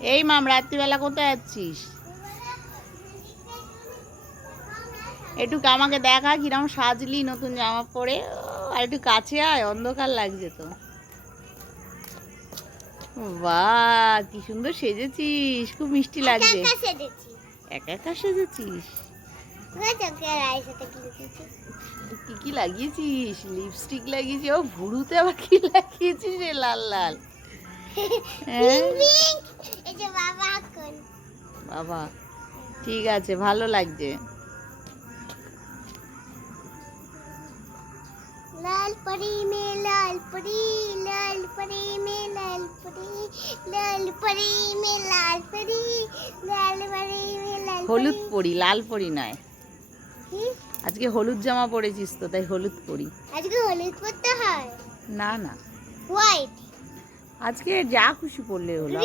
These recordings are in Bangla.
এই মাম রাত্রিবেলা কোথায় যাচ্ছিস? একটু আমাকে দেখা কিরম সাজলি নতুন জামা পরে। আর একটু কাছে আয় অন্ধকার লাগছে তো। বাহ কি সুন্দর সেজেছিস খুব মিষ্টি লাগছে। একা একা সেজেছিস? কি কি লাগিয়েছিস? লিপস্টিক লাগিয়েছিস? ও ভুরুতে আবার কি লাগিয়েছিস রে লাল লাল। হ্যাঁ বাবা ঠিক আছে ভালো লাগছে। লাল পরি মে লাল পরি লাল পরি মে লাল পরি লাল পরি মে লাল পরি লাল পরি মে লাল হলুদ পরি লাল পরি নয়। আজকে হলুদ জামা পরেছিস তো তাই হলুদ পরি। আজকে হলুদ পরতে হয়? না না। হোয়াইট আজকে যা খুশি পরলে হলো।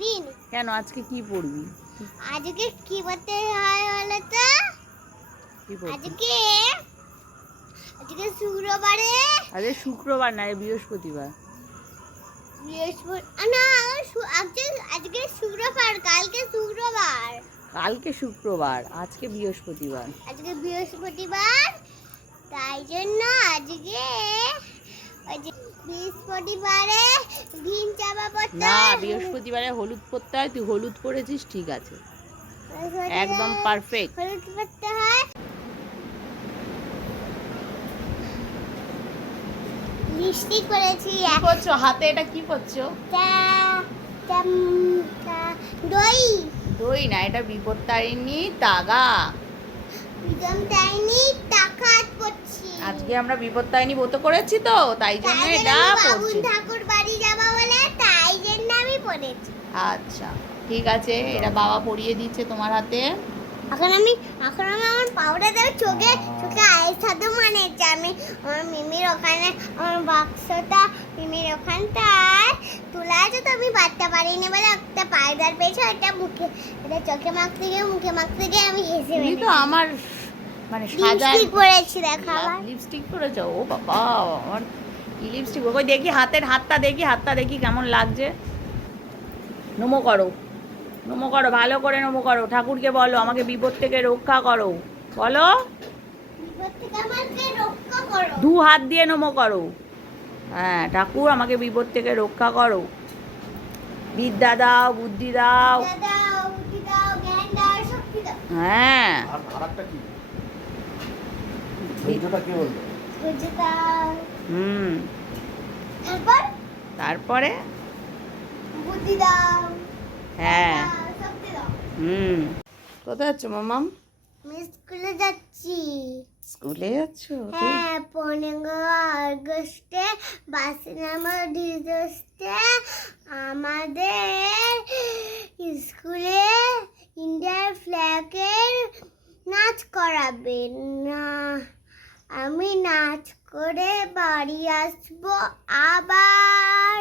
গ্রিন কেন? আজকে কি পরবি আজকে কি পরতে হয় বলো তো আজকে আজকে শুক্রবারে। আজকে শুক্রবার না বৃহস্পতিবার। বৃহস্পতি না আজকে আজকে শুক্রবার কালকে শুক্রবার। কালকে শুক্রবার আজকে বৃহস্পতিবার। আজকে বৃহস্পতিবার তাই জন্য আজকে বৃহস্পতিবারে গ্রিন জামা পরতে না বৃহস্পতিবারে হলুদ পরতে হয় তুই হলুদ পরেছিস ঠিক আছে। একদম পারফেক্ট হলুদ পরতে হয়। লিপস্টিক করেছি কি করছ হাতে এটা কি করছ দই। দই না এটা তাগা। টাইনি টাকা করছি আজকে আমরা বিপত্তারিণী ব্রত করেছি তো তাই জন্য এটা পড়ছি। ঠাকুর বাড়ি যাব বলে তাই জন্য আমি পড়েছি। আচ্ছা ঠিক আছে এটা বাবা পরিয়ে দিচ্ছে তোমার হাতে। এখন আমি এখন আমি আমার পাউডার দেবো চোখে চোখে আয়ের সাথে মানেছে। আমি আমার মিমির ওখানে আমার বাক্সটা মিমির ওখানটায় তোলা আছে তো আমি বাড়তে পারিনি বলে একটা পাউডার পেয়েছে ওটা মুখে এটা চোখে মাখতে গিয়ে মুখে মাখতে গিয়ে আমি হেসে তো আমার মানে লিপস্টিক পরেছি দেখা লিপস্টিক করেছ ও বাবা আমার কি লিপস্টিক ওই দেখি হাতের হাতটা দেখি হাতটা দেখি কেমন লাগছে। নমো করো নমো করো ভালো করে নমো করো। ঠাকুরকে বলো আমাকে বিপদ থেকে রক্ষা করো। বলো। দু হাত দিয়ে নমো করো। হ্যাঁ ঠাকুর আমাকে বিপদ থেকে রক্ষা করো। বিদ্যা দাও বুদ্ধি দাও। হ্যাঁ আর আরেকটা কি ধৈর্যটা কি বলব ধৈর্য দাও হুম। তারপর? তারপরে? বুদ্ধি দাও। হ্যাঁ। দাও, শক্তি দাও। হুম। কোথায় যাচ্ছ মামাম? আমি স্কুলে যাচ্ছি। স্কুলে যাচ্ছ? হ্যাঁ পনেরো আগস্টে বাসে নামার ডিজস্টে আমাদের স্কুলে ইন্ডিয়ার ফ্ল্যাগের নাচ করাবে। না। আমি নাচ করে বাড়ি আসব আবার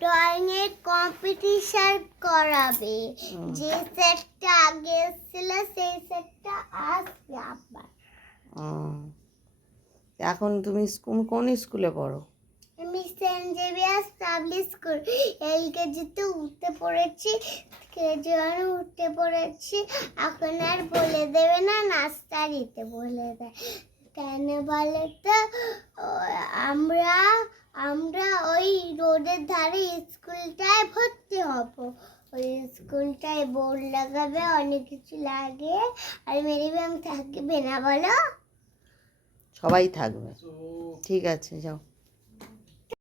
ড্রয়িংয়ের কম্পিটিশন করাবে। যে সেটটা আগে এসেছিল সেই সেটটা আসবে আবার। এখন তুমি স্কুল কোন স্কুলে পড়ো? আমি সেন্ট জেভিয়ার্স পাবলিক স্কুল। এলকেজিতে উঠতে পড়েছি কেজি ওয়ানে উঠতে পড়েছি। এখন আর বলে দেবে না নাস্তা দিতে বলে দেয়। কেন বলে তো? আমরা আমরা ওই রোডের ধারে স্কুলটায় ভর্তি হব। ওই স্কুলটায় বোর্ড লাগাবে, অনেক কিছু লাগে। আর মেরি ম্যাম থাকবে না বলো? সবাই থাকবে। ঠিক আছে, যাও।